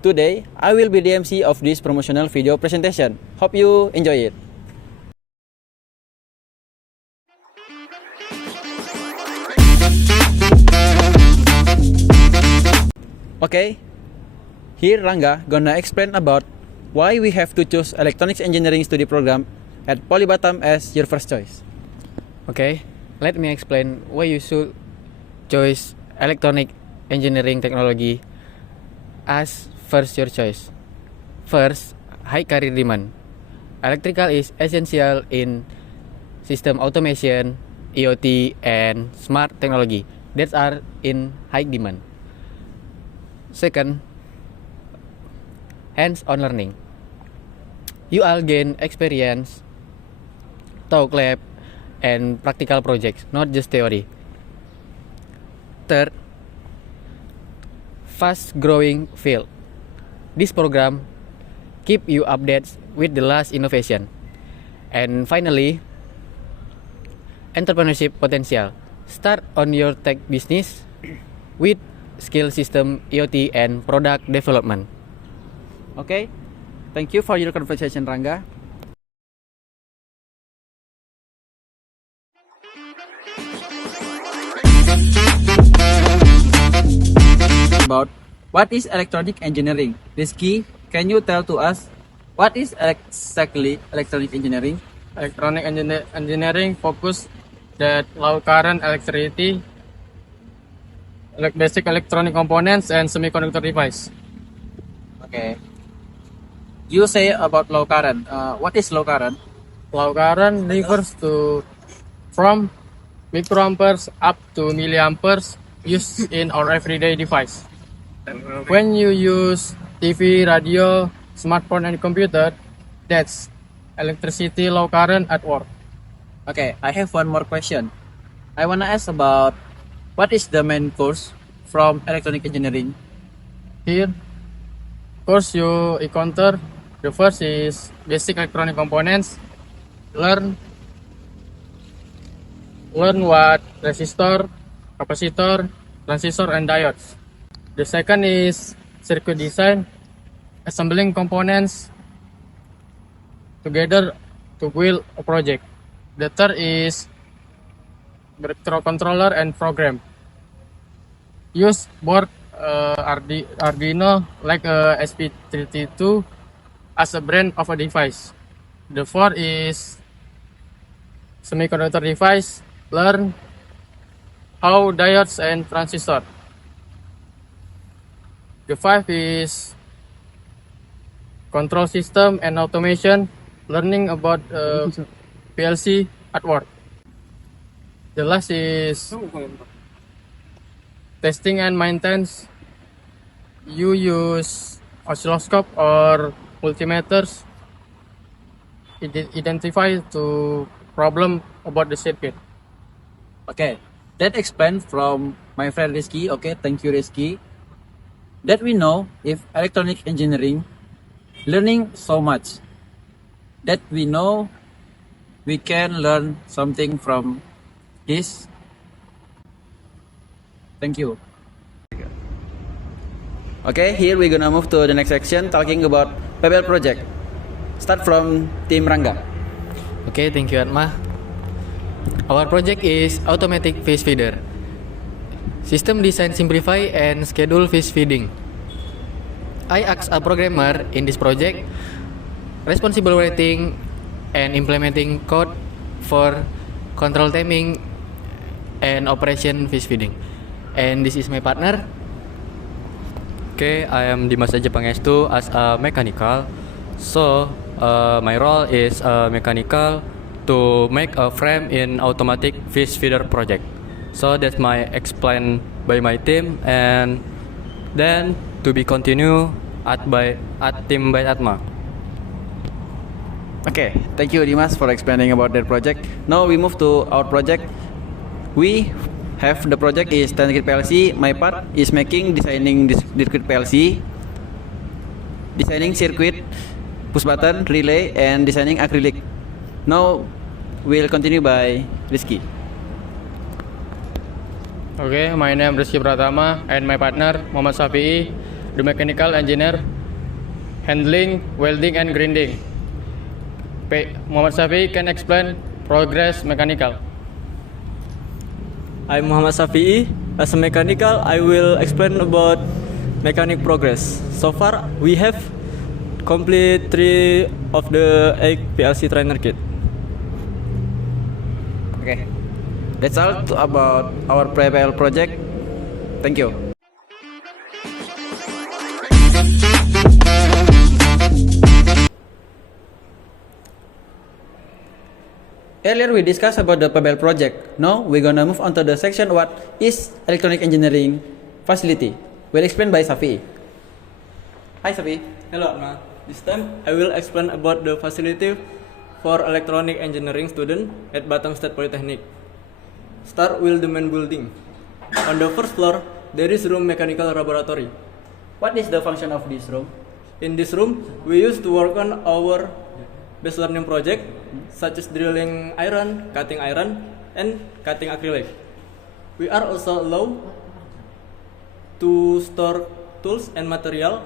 Today, I will be the MC of this promotional video presentation. Hope you enjoy it. Okay, here Rangga gonna explain about why we have to choose electronics engineering study program at Poly Batam as your first choice. Okay, let me explain why you should choose electronic engineering technology as first your choice. First, high career demand. Electrical is essential in system automation, IoT, and smart technology that are in high demand. Second, hands-on learning. You all gain experience, talk lab, and practical projects, not just theory. Third, fast-growing field. This program keep you updates with the last innovation. And finally, entrepreneurship potential. Start on your tech business with skill system, IoT, and product development. Okay, thank you for your conversation, Rangga. About what is electronic engineering? Rizky, can you tell to us what is exactly electronic engineering? Electronic engineering focus that low current electricity, basic electronic components, and semiconductor device. Okay. You say about low current. What is low current? Low current refers to from microamperes up to milliamperes used in our everyday device. When you use TV, radio, smartphone, and computer, that's electricity low current at work. Okay, I have one more question. I wanna ask about what is the main course from electronic engineering? Here, course you encounter, the first is basic electronic components. Learn what resistor, capacitor, transistor, and diodes. The second is circuit design, assembling components together to build a project. The third is microcontroller and program. Use board Arduino like a SP32 as a brand of a device. The fourth is semiconductor device. Learn how diodes and transistor. The fifth is control system and automation. Learning about PLC at work. The last is testing and maintenance. You use oscilloscope or multimeters. Identify to problem about the circuit. Okay, that explained from my friend Rizky. Okay, thank you, Rizky. That we know if electronic engineering learning so much that we know we can learn something from this. Thank you. Okay, here we're gonna move to the next section talking about PBL project. Start from Team Rangga. Okay, thank you, Atma. Our project is automatic fish feeder. System design simplify and schedule fish feeding. I asked a programmer in this project responsible writing and implementing code for control timing and operation fish feeding. And this is my partner. Okay, I am Dimas Aja Pangestu as a mechanical. So, my role is mechanical to make a frame in automatic fish feeder project. So that's my explained by my team, and then to be continued at team by Atma. Okay, thank you Dimas for explaining about that project. Now we move to our project. We have the project is circuit PLC. My part is designing this circuit PLC, designing circuit, push button, relay, and designing acrylic. Now we'll continue by Rizky. Okay, my name is Rizky Pratama and my partner Muhammad Safi'i. the mechanical engineer handling, welding, and grinding. Muhammad Safi can explain progress mechanical. I'm Muhammad Safi'i. As a mechanical, I will explain about mechanic progress. So far, we have complete 3 of the 8 PLC trainer kit. Okay, that's all about our PPL project. Thank you. Earlier we discussed about the PBL project. Now we're gonna move on to the section what is electronic engineering facility. Well explained by Safi. Hi Safi. Hello, Atma. This time, I will explain about the facility for electronic engineering student at Batam State Polytechnic. Start with the main building. On the first floor, there is room mechanical laboratory. What is the function of this room? In this room, we used to work on our base learning project, such as drilling iron, and cutting acrylic. We are also allowed to store tools and material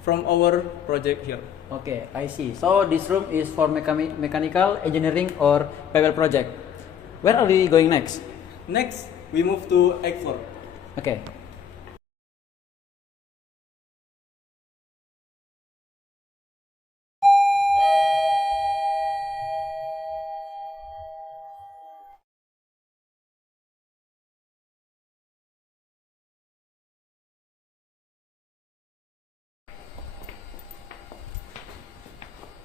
from our project here. Okay, I see. So this room is for mechanical engineering or PBL project. Where are we going next? Next, we move to 8th floor. Okay.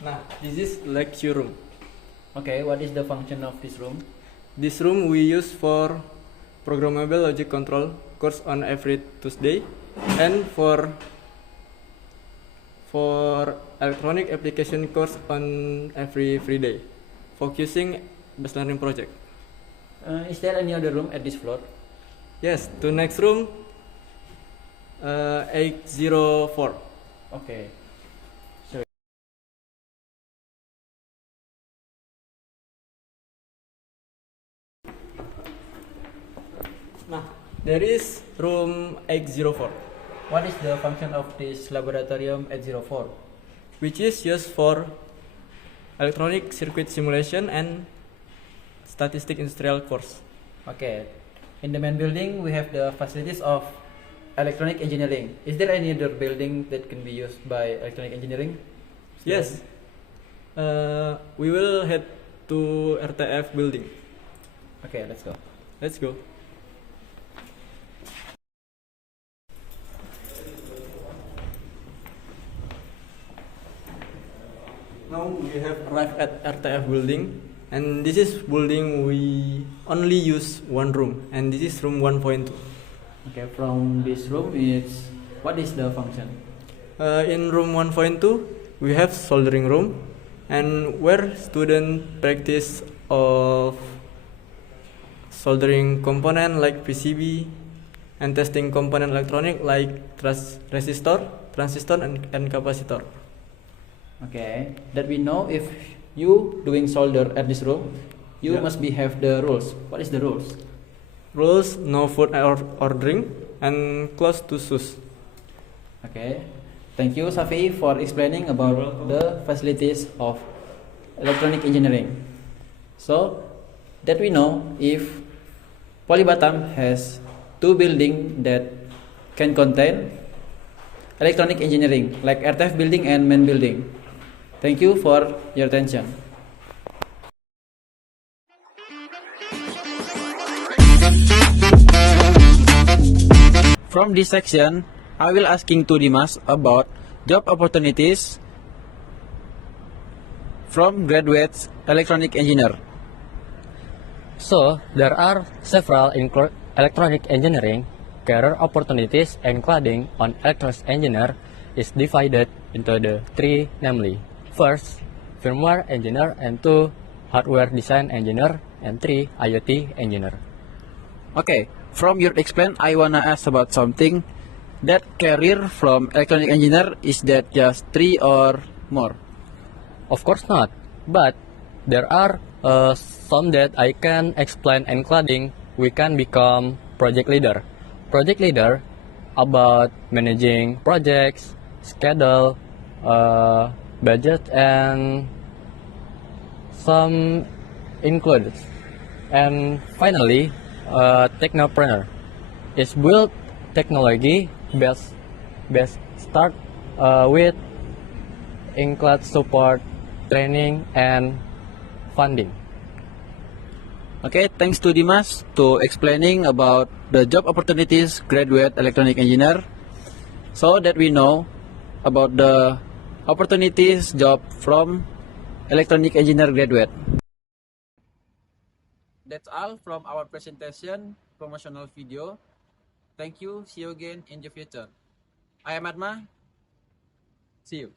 Nah, this is lecture room. Okay, what is the function of this room? This room we use for programmable logic control course on every Tuesday, and for electronic application course on every Friday, focusing base learning project. Is there any other room at this floor? Yes, to next room, 804. Okay. Nah, there is room 804, What is the function of this laboratorium 804? which is used for electronic circuit simulation and statistic industrial course. Okay. In the main building, we have the facilities of electronic engineering. Is there any other building that can be used by electronic engineering? Yes, we will head to RTF building. Okay, let's go. Let's go. Now we have arrived at RTF building, and this is building we only use one room, and this is room 1.2. Okay, from this room, what is the function? In room 1.2, we have soldering room, and where student practice of soldering component like PCB, and testing component electronic like resistor, transistor, and capacitor. Okay, that we know if you doing solder at this room, you Yeah. must have the rules. What is the rules? Rules: no food or drink, and close to shoes. Okay, thank you Safi for explaining about the facilities of electronic engineering. So that we know if Poly Batam has 2 buildings that can contain electronic engineering like RTF building and main building. Thank you for your attention. From this section, I will asking to Dimas about job opportunities from graduates electronic engineer. So, there are several electronic engineering career opportunities, and cladding on electronics engineer is divided into the 3, namely: first, firmware engineer, and 2, hardware design engineer, and 3, IoT engineer. Okay, from your explain, I wanna ask about something. That career from electronic engineer, is that just 3 or more? Of course not, but there are some that I can explain, and cladding we can become project leader. Project leader about managing projects, schedule, budget, and some included. And finally, technopreneur is build technology based start with include support, training, and funding. Okay, thanks to Dimas to explaining about the job opportunities graduate electronic engineer, so that we know about the opportunities job from electronic engineer graduate. That's all from our presentation promotional video. Thank you. See you again in the future. I am Atma. See you.